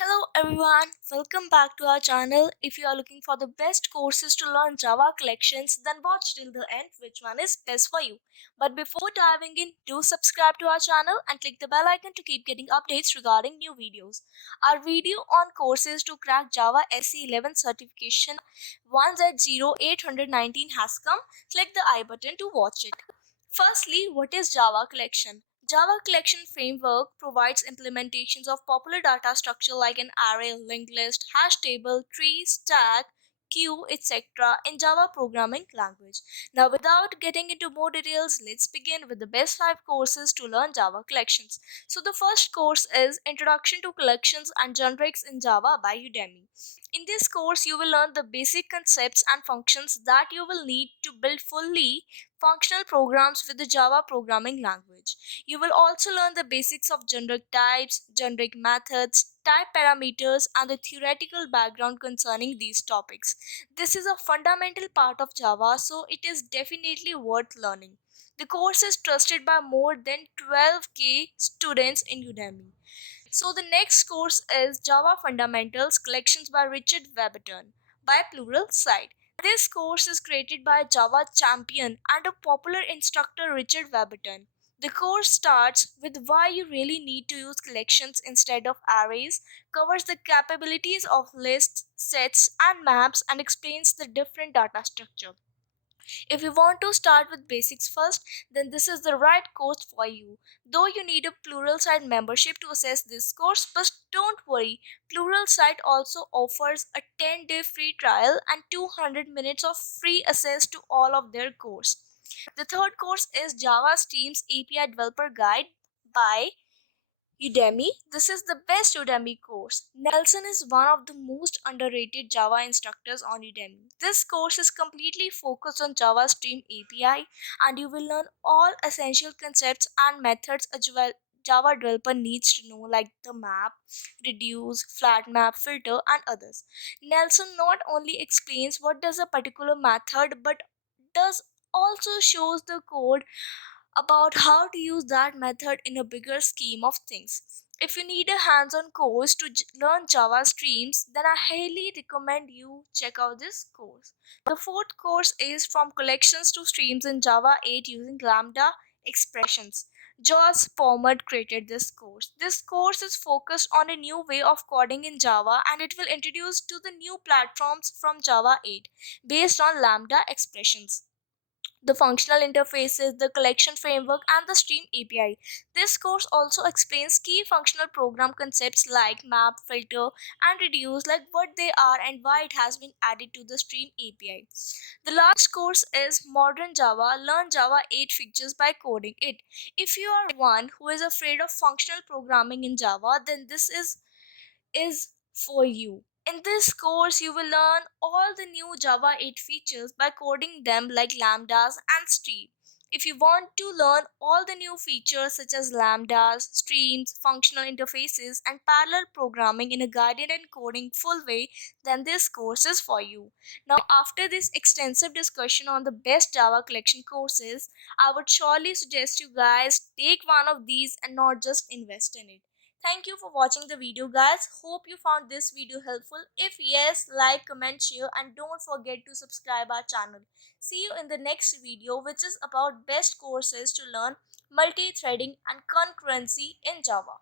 Hello everyone, welcome back to our channel. If you are looking for the best courses to learn Java collections, then watch till the end which one is best for you. But before diving in, do subscribe to our channel and click the bell icon to keep getting updates regarding new videos. Our video on courses to crack Java SE11 certification 1Z0819 has come. Click the I button to watch it. Firstly, what is Java collection? Java Collection Framework provides implementations of popular data structure like an array, linked list, hash table, tree, stack, queue, etc. in Java programming language. Now, without getting into more details, let's begin with the best 5 courses to learn Java collections. So, the first course is Introduction to Collections and Generics in Java by Udemy. In this course, you will learn the basic concepts and functions that you will need to build fully functional programs with the Java programming language. You will also learn the basics of generic types, generic methods, type parameters, and the theoretical background concerning these topics. This is a fundamental part of Java, so it is definitely worth learning. The course is trusted by more than 12K students in Udemy. So the next course is Java Fundamentals Collections by Richard Weberton by Pluralsight. This course is created by Java champion and a popular instructor Richard Weberton. The course starts with why you really need to use collections instead of arrays, covers the capabilities of lists, sets, and maps, and explains the different data structure. If you want to start with basics first, then this is the right course for you. Though you need a Pluralsight membership to access this course, but don't worry, Pluralsight also offers a 10-day free trial and 200 minutes of free access to all of their course. The third course is Java Streams API Developer Guide by Udemy. This is the best Udemy course. Nelson is one of the most underrated Java instructors on Udemy. This course is completely focused on Java Stream API, and you will learn all essential concepts and methods a Java developer needs to know, like the map, reduce, flat map, filter, and others. Nelson not only explains what does a particular method, but does also shows the code about how to use that method in a bigger scheme of things. If you need a hands-on course to learn Java streams, then I highly recommend you check out this course. The fourth course is From Collections to Streams in Java 8 using Lambda expressions. Josh Pomard created this course. This course is focused on a new way of coding in Java, and it will introduce to the new platforms from Java 8 based on Lambda expressions, the functional interfaces, the collection framework, and the Stream API. This course also explains key functional program concepts like map, filter, and reduce, like what they are and why it has been added to the Stream API. The last course is Modern Java. Learn Java 8 features by coding it. If you are one who is afraid of functional programming in Java, then this is for you. In this course, you will learn all the new Java 8 features by coding them like lambdas and stream. If you want to learn all the new features such as lambdas, streams, functional interfaces, and parallel programming in a guided and coding full way, then this course is for you. Now, after this extensive discussion on the best Java collection courses, I would surely suggest you guys take one of these and not just invest in it. Thank you for watching the video, guys. Hope you found this video helpful. If yes, like, comment, share, and don't forget to subscribe our channel. See you in the next video, which is about best courses to learn multi-threading and concurrency in Java.